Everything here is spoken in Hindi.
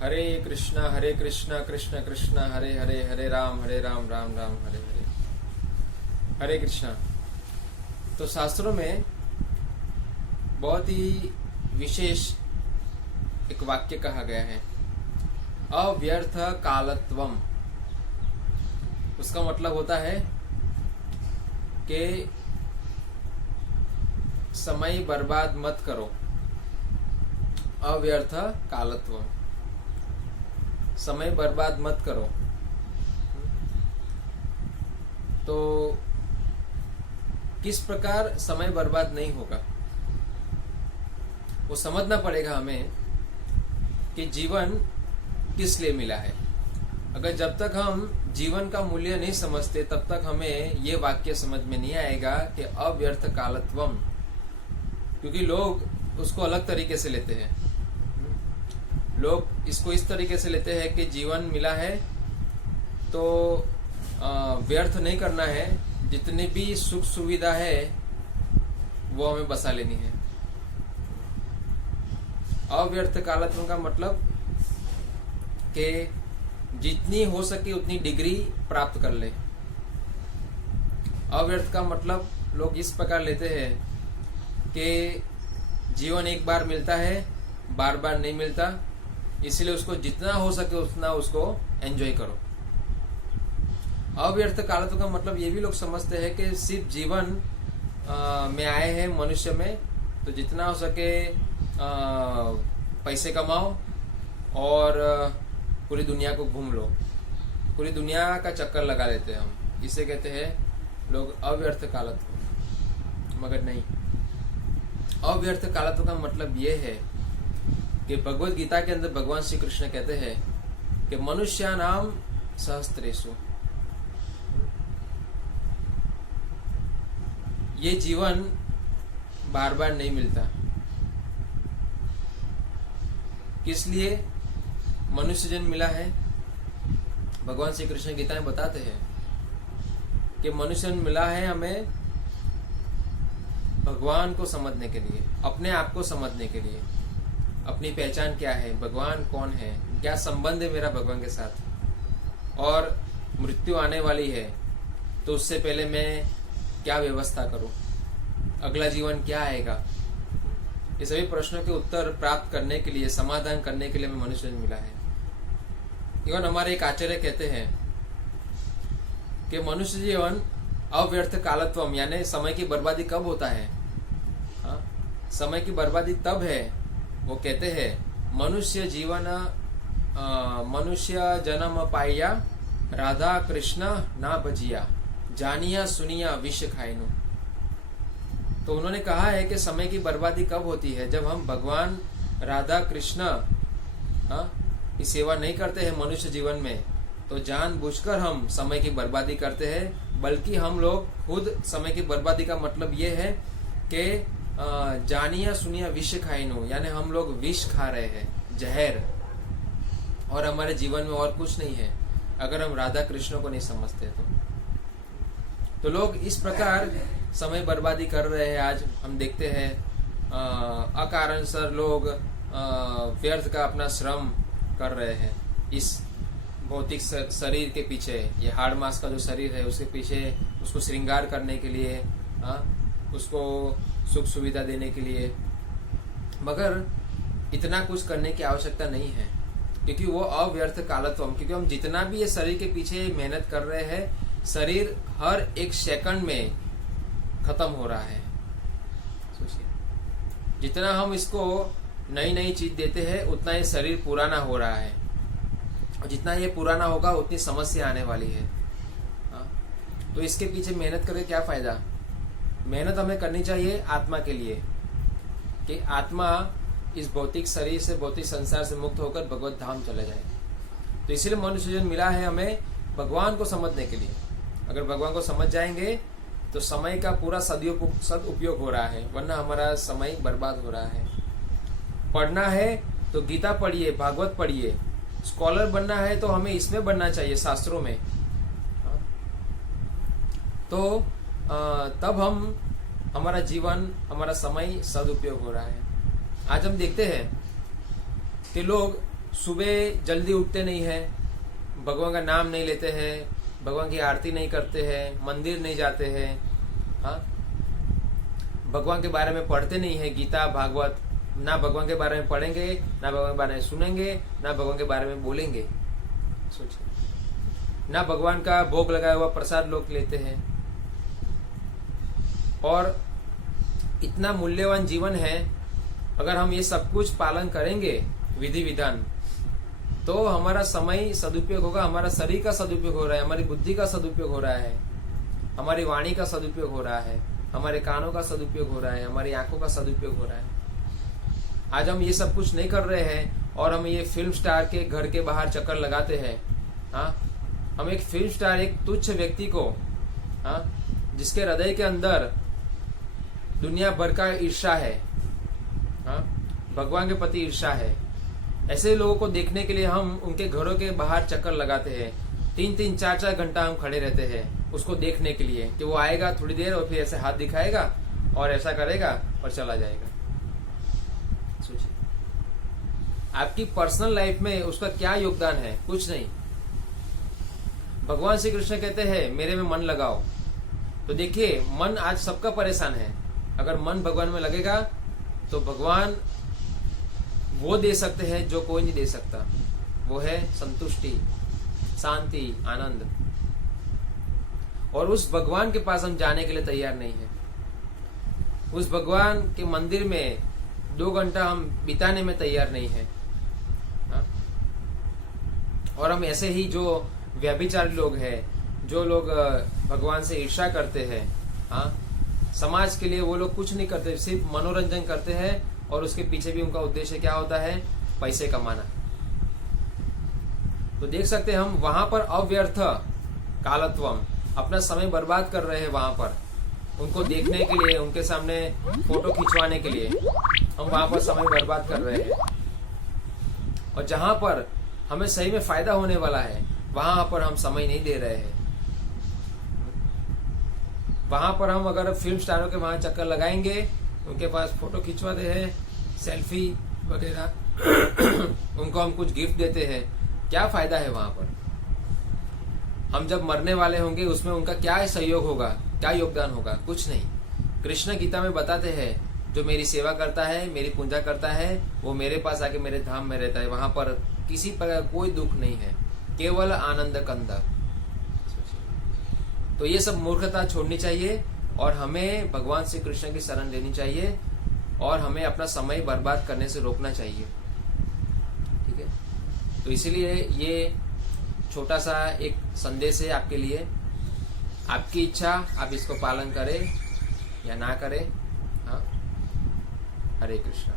हरे कृष्णा कृष्ण कृष्ण हरे हरे, हरे राम राम राम हरे हरे। हरे कृष्णा। तो शास्त्रों में बहुत ही विशेष एक वाक्य कहा गया है, अव्यर्थ कालत्वम। उसका मतलब होता है कि समय बर्बाद मत करो। अव्यर्थ कालत्वम, समय बर्बाद मत करो। तो किस प्रकार समय बर्बाद नहीं होगा वो समझना पड़ेगा हमें कि जीवन किस लिए मिला है। अगर जब तक हम जीवन का मूल्य नहीं समझते तब तक हमें ये वाक्य समझ में नहीं आएगा कि अव्यर्थ कालत्वम, क्योंकि लोग उसको अलग तरीके से लेते हैं। लोग इसको इस तरीके से लेते हैं कि जीवन मिला है तो व्यर्थ नहीं करना है, जितनी भी सुख सुविधा है वो हमें बसा लेनी है। अव्यर्थ कालत्व का मतलब कि जितनी हो सके उतनी डिग्री प्राप्त कर ले। अव्यर्थ का मतलब लोग इस प्रकार लेते हैं कि जीवन एक बार मिलता है, बार बार नहीं मिलता, इसलिए उसको जितना हो सके उतना उसको एंजॉय करो। अव्यर्थ कालत्व का मतलब ये भी लोग समझते हैं कि सिर्फ जीवन में आए हैं मनुष्य में, तो जितना हो सके पैसे कमाओ और पूरी दुनिया को घूम लो, पूरी दुनिया का चक्कर लगा लेते हैं हम। इसे कहते हैं लोग अव्यर्थ कालत्व। मगर नहीं, अव्यर्थ कालत्व का मतलब ये है कि भगवत गीता के अंदर भगवान श्री कृष्ण कहते हैं कि मनुष्यानाम सहस्त्रेषु, ये जीवन बार बार नहीं मिलता। किस लिए मनुष्य जन्म मिला है? भगवान श्री कृष्ण गीता में बताते हैं कि मनुष्य जन्म मिला है हमें भगवान को समझने के लिए, अपने आप को समझने के लिए, अपनी पहचान क्या है, भगवान कौन है, क्या संबंध है मेरा भगवान के साथ, और मृत्यु आने वाली है तो उससे पहले मैं क्या व्यवस्था करूं, अगला जीवन क्या आएगा। ये सभी प्रश्नों के उत्तर प्राप्त करने के लिए, समाधान करने के लिए हमें मनुष्य जन्म मिला है। इवन हमारे एक आचार्य कहते हैं कि मनुष्य जीवन अव्यर्थ कालत्वम, यानी समय की बर्बादी कब होता है? हाँ, समय की बर्बादी तब है, वो कहते हैं मनुष्य जीवन मनुष्य जन्म पाइया, राधा कृष्ण ना बजिया, जानिया सुनिया विष खाइनु। तो उन्होंने कहा है कि समय की बर्बादी कब होती है? जब हम भगवान राधा कृष्ण की सेवा नहीं करते हैं मनुष्य जीवन में, तो जानबूझकर हम समय की बर्बादी करते हैं। बल्कि हम लोग खुद समय की बर्बादी का मतलब ये है कि जानिया सुनिया विष खाइनु, यानी हम लोग विष खा रहे हैं, जहर, और हमारे जीवन में और कुछ नहीं है अगर हम राधा कृष्ण को नहीं समझते तो लोग इस प्रकार समय बर्बादी कर रहे हैं। आज हम देखते हैं अकारण सर लोग व्यर्थ का अपना श्रम कर रहे हैं इस भौतिक शरीर के पीछे, ये हार्ड मास का जो शरीर है उसके पीछे, उसको श्रृंगार करने के लिए, उसको सुख सुविधा देने के लिए। मगर इतना कुछ करने की आवश्यकता नहीं है, क्योंकि वो अव्यर्थ कालत्वम, क्योंकि हम जितना भी ये शरीर के पीछे मेहनत कर रहे हैं, शरीर हर एक सेकंड में खत्म हो रहा है। सोचिए, जितना हम इसको नई नई चीज देते हैं उतना ये शरीर पुराना हो रहा है, और जितना ये पुराना होगा उतनी समस्या आने वाली है। तो इसके पीछे मेहनत करके क्या फायदा? मेहनत हमें करनी चाहिए आत्मा के लिए, कि आत्मा इस भौतिक शरीर से, भौतिक संसार से मुक्त होकर भगवत धाम चले जाए। तो इसीलिए मनुष्य जन्म मिला है हमें भगवान को समझने के लिए। अगर भगवान को समझ जाएंगे तो समय का पूरा सदुपयोग हो रहा है, वरना हमारा समय बर्बाद हो रहा है। पढ़ना है तो गीता पढ़िए, भागवत पढ़िए। स्कॉलर बनना है तो हमें इसमें बनना चाहिए, शास्त्रों में। तो तब हमारा जीवन, हमारा समय सदुपयोग हो रहा है। आज हम देखते हैं कि लोग सुबह जल्दी उठते नहीं है, भगवान का नाम नहीं लेते हैं, भगवान की आरती नहीं करते हैं, मंदिर नहीं जाते हैं, हाँ, भगवान के बारे में पढ़ते नहीं है, गीता भागवत, ना भगवान के बारे में पढ़ेंगे, ना भगवान के बारे में सुनेंगे, ना भगवान के बारे में बोलेंगे। सोचिए, ना भगवान का भोग लगाया हुआ प्रसाद लोग लेते हैं। और इतना मूल्यवान जीवन है, अगर हम ये सब कुछ पालन करेंगे विधि विधान, तो हमारा समय सदुपयोग होगा, हमारा शरीर का सदुपयोग हो रहा है, हमारी बुद्धि का सदुपयोग हो रहा है, हमारी वाणी का सदुपयोग हो रहा है, हमारे कानों का सदुपयोग हो रहा है, हमारी आंखों का सदुपयोग हो रहा है। आज हम ये सब कुछ नहीं कर रहे हैं और हम ये फिल्म स्टार के घर के बाहर चक्कर लगाते हैं। हाँ, हम एक फिल्म स्टार, एक तुच्छ व्यक्ति को, हाँ, जिसके हृदय के अंदर दुनिया भर का ईर्ष्या है, हाँ, भगवान के प्रति ईर्ष्या है, ऐसे लोगों को देखने के लिए हम उनके घरों के बाहर चक्कर लगाते हैं। 3-3, 4-4 घंटा हम खड़े रहते हैं उसको देखने के लिए कि वो आएगा थोड़ी देर और फिर ऐसे हाथ दिखाएगा और ऐसा करेगा और चला जाएगा। सोचिए, आपकी पर्सनल लाइफ में उसका क्या योगदान है? कुछ नहीं। भगवान श्री कृष्ण कहते हैं मेरे में मन लगाओ। तो देखिए, मन आज सबका परेशान है। अगर मन भगवान में लगेगा तो भगवान वो दे सकते हैं जो कोई नहीं दे सकता, वो है संतुष्टि, शांति, आनंद। और उस भगवान के पास हम जाने के लिए तैयार नहीं है। उस भगवान के मंदिर में 2 घंटा हम बिताने में तैयार नहीं है। हाँ? और हम ऐसे ही जो व्यभिचारी लोग हैं, जो लोग भगवान से ईर्ष्या करते हैं, हाँ, समाज के लिए वो लोग कुछ नहीं करते, सिर्फ मनोरंजन करते हैं और उसके पीछे भी उनका उद्देश्य क्या होता है? पैसे कमाना। तो देख सकते हैं हम वहां पर अव्यर्थ कालत्वम, अपना समय बर्बाद कर रहे हैं। वहां पर उनको देखने के लिए, उनके सामने फोटो खिंचवाने के लिए हम वहां पर समय बर्बाद कर रहे हैं। और जहां पर हमें सही में फायदा होने वाला है वहां पर हम समय नहीं दे रहे हैं। वहां पर हम अगर फिल्म स्टारों के वहां चक्कर लगाएंगे, उनके पास फोटो खिंचवाते हैं, सेल्फी वगैरह उनको हम कुछ गिफ्ट देते हैं, क्या फायदा है वहां पर? हम जब मरने वाले होंगे उसमें उनका क्या सहयोग होगा, क्या योगदान होगा? कुछ नहीं। कृष्ण गीता में बताते हैं जो मेरी सेवा करता है, मेरी पूजा करता है, वो मेरे पास आके मेरे धाम में रहता है। वहां पर किसी प्रकार कोई दुख नहीं है, केवल आनंद कंद। तो ये सब मूर्खता छोड़नी चाहिए और हमें भगवान श्री कृष्ण की शरण लेनी चाहिए और हमें अपना समय बर्बाद करने से रोकना चाहिए। ठीक है, तो इसीलिए ये छोटा सा एक संदेश है आपके लिए। आपकी इच्छा, आप इसको पालन करें या ना करें। हाँ, हरे कृष्णा।